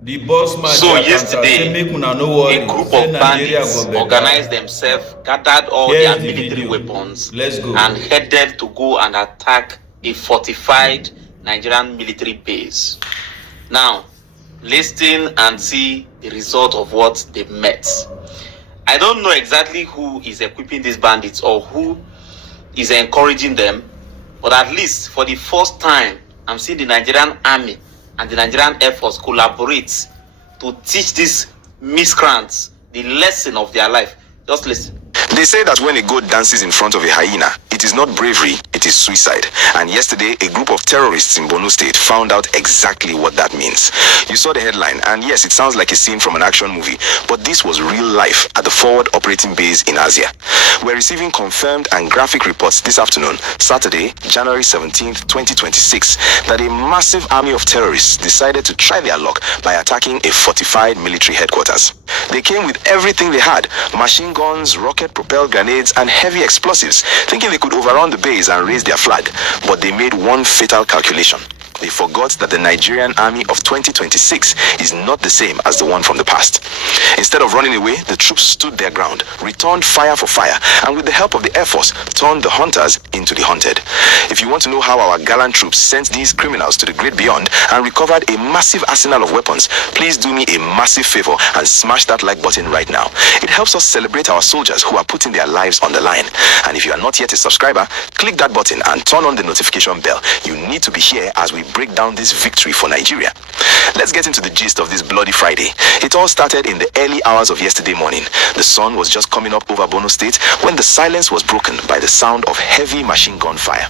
The boss man So yesterday, a group of bandits organized themselves, gathered all Here's their the military video. weapons, Let's go. and headed to go and attack a fortified Nigerian military base. Now, listen and see the result of what they met. I don't know exactly who is equipping these bandits or who is encouraging them, but at least for the first time, I'm seeing the Nigerian army and the Nigerian Air Force collaborate to teach these miscreants the lesson of their life. Just listen. They say that when a goat dances in front of a hyena, it is not bravery, it is suicide. And yesterday, a group of terrorists in Borno State found out exactly what that means. You saw the headline, and yes, it sounds like a scene from an action movie, but this was real life at the forward operating base in Asia. We're receiving confirmed and graphic reports this afternoon, Saturday, January 17th, 2026, that a massive army of terrorists decided to try their luck by attacking a fortified military headquarters. They came with everything they had: machine guns, rocket-propelled grenades, and heavy explosives, thinking they could overrun the base and raise their flag. But they made one fatal calculation. They forgot that the Nigerian army of 2026 is not the same as the one from the past. Instead of running away, the troops stood their ground, returned fire for fire, and with the help of the Air Force, turned the hunters into the hunted. If you want to know how our gallant troops sent these criminals to the great beyond and recovered a massive arsenal of weapons, please do me a massive favor and smash that like button right now. It helps us celebrate our soldiers who are putting their lives on the line. And if you are not yet a subscriber, click that button and turn on the notification bell. You need to be here as we break down this victory for Nigeria. Let's get into the gist of this bloody Friday. It all started in the early hours of yesterday morning. The sun was just coming up over Borno State when the silence was broken by the sound of heavy machine gun fire.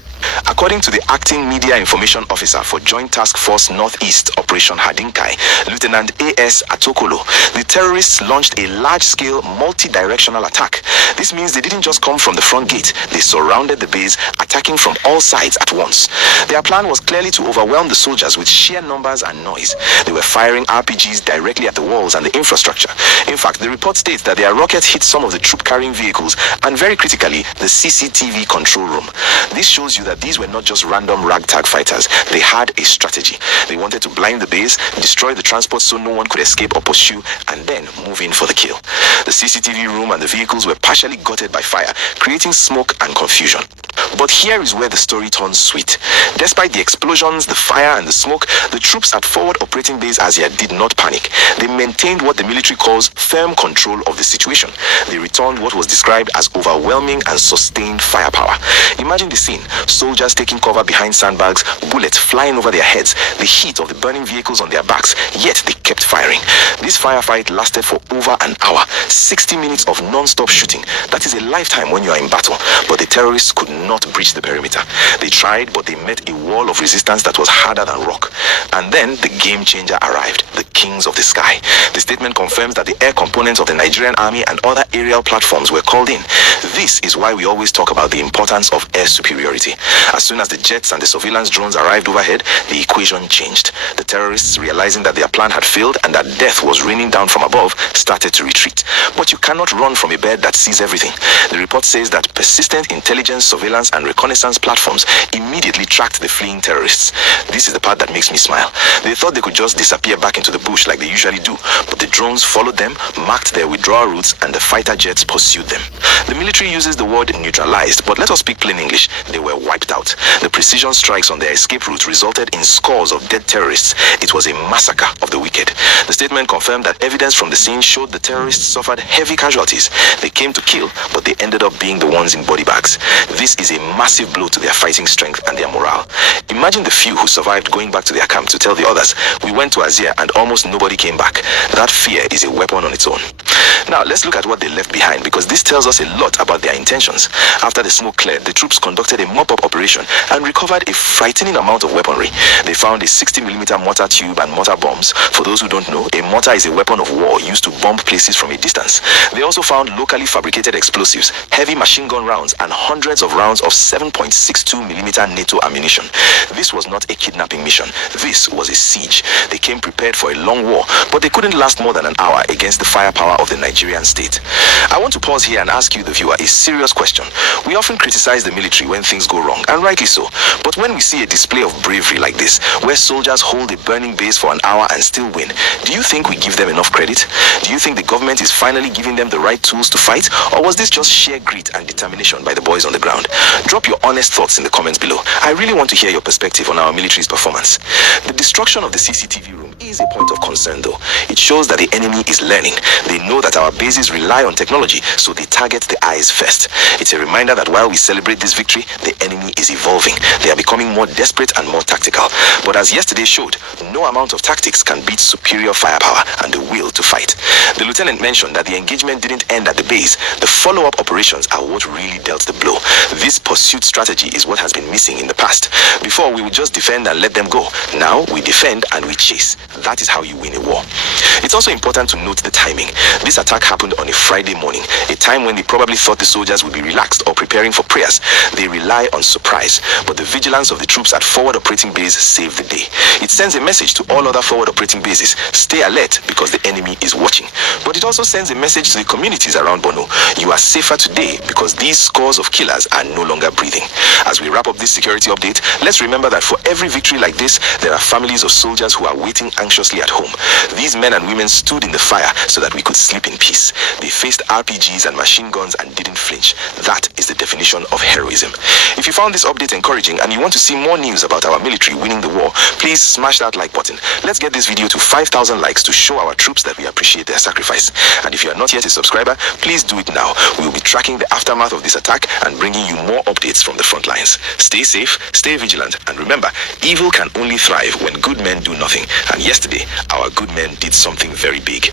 According to the acting media information officer for Joint Task Force Northeast Operation Hadinkai, Lieutenant A.S. Atokolo, the terrorists launched a large-scale multi-directional attack. This means they didn't just come from the front gate, they surrounded the base, attacking from all sides at once. Their plan was clearly to overwhelm the soldiers with sheer numbers and noise. They were firing RPGs directly at the walls and the infrastructure. In fact, the report states that their rockets hit some of the troop-carrying vehicles and, very critically, the CCTV control room. This shows you that these were not just random ragtag fighters. They had a strategy. They wanted to blind the base, destroy the transport so no one could escape or pursue, and then move in for the kill. The CCTV room and the vehicles were partially gutted by fire, creating smoke and confusion. But here is where the story turns sweet. Despite the explosions, the fire, and the smoke, the troops at Forward Operating Base Asia did not panic. They maintained what the military calls firm control of the situation. They returned what was described as overwhelming and sustained firepower. Imagine the scene: soldiers taking cover behind sandbags, bullets flying over their heads, the heat of the burning vehicles on their backs, yet they kept firing. This firefight lasted for over an hour, 60 minutes of non-stop shooting. That is a lifetime when you are in battle, but the terrorists could not breach the perimeter. They tried, but they met a wall of resistance that was harder than rock. And then the game changer arrived, the Kings of the Sky. The statement confirms that the air components of the Nigerian army and other aerial platforms were called in. This is why we always talk about the importance of air superiority. As soon as the jets and the surveillance drones arrived overhead, the equation changed. The terrorists, realizing that their plan had failed and that death was raining down from above, started to retreat. But you cannot run from a bird that sees everything. The report says that persistent intelligence, surveillance, and reconnaissance platforms immediately tracked the fleeing terrorists. This is the part that makes me smile. They thought they could just disappear back into the bush like they usually do, but the drones followed them, marked their withdrawal routes, and the fighter jets pursued them. The military uses the word neutralized, but let us speak plain English. They were wiped out. The precision strikes on their escape route resulted in scores of dead terrorists. It was a massacre of the wicked. The statement confirmed that evidence from the scene showed the terrorists suffered heavy casualties. They came to kill, but they ended up being the ones in body bags. This is a massive blow to their fighting strength and their morale. Imagine the few who survived going back to their camp to tell the others, "We went to Azia and almost nobody came back." That fear is a weapon on its own. Now, let's look at what they left behind, because this tells us a lot about their intentions. After the smoke cleared, the troops conducted a mop-up operation and recovered a frightening amount of weaponry. They found a 60mm mortar tube and mortar bombs. For those who don't know, a mortar is a weapon of war used to bomb places from a distance. They also found locally fabricated explosives, heavy machine gun rounds, and hundreds of rounds of 7.62mm NATO ammunition. This was not a kidnapping mission. This was a siege. They came prepared for a long war, but they couldn't last more than an hour against the firepower of of the Nigerian state. I want to pause here and ask you, the viewer, a serious question. We often criticize the military when things go wrong, and rightly so. But when we see a display of bravery like this, where soldiers hold a burning base for an hour and still win, do you think we give them enough credit? Do you think the government is finally giving them the right tools to fight? Or was this just sheer grit and determination by the boys on the ground? Drop your honest thoughts in the comments below. I really want to hear your perspective on our military's performance. The destruction of the CCTV room is a point of concern though. It shows that the enemy is learning. They know that our bases rely on technology, so they target the eyes first. It's a reminder that while we celebrate this victory, the enemy is evolving. They are becoming more desperate and more tactical. But as yesterday showed, no amount of tactics can beat superior firepower and the will to fight. The lieutenant mentioned that the engagement didn't end at the base. The follow-up operations are what really dealt the blow. This pursuit strategy is what has been missing in the past. Before, we would just defend and let them go. Now, we defend and we chase. That is how you win a war. It's also important to note the timing. This attack happened on a Friday morning, a time when they probably thought the soldiers would be relaxed or preparing for prayers. They rely on surprise, but the vigilance of the troops at forward operating base saved the day. It sends a message to all other forward operating bases: stay alert because the enemy is watching. But it also sends a message to the communities around Borno: you are safer today because these scores of killers are no longer breathing. As we wrap up this security update, let's remember that for every victory like this, there are families of soldiers who are waiting anxiously at home. These men and women stood in the fire so that we could sleep in peace. They faced RPGs and machine guns and didn't flinch. That is the definition of heroism. If you found this update encouraging and you want to see more news about our military winning the war, please smash that like button. Let's get this video to 5,000 likes to show our troops that we appreciate their sacrifice. And if you are not yet a subscriber, please do it now. We will be tracking the aftermath of this attack and bringing you more updates from the front lines. Stay safe, stay vigilant, and remember, evil can only thrive when good men do nothing. And yesterday, our good men did something very big.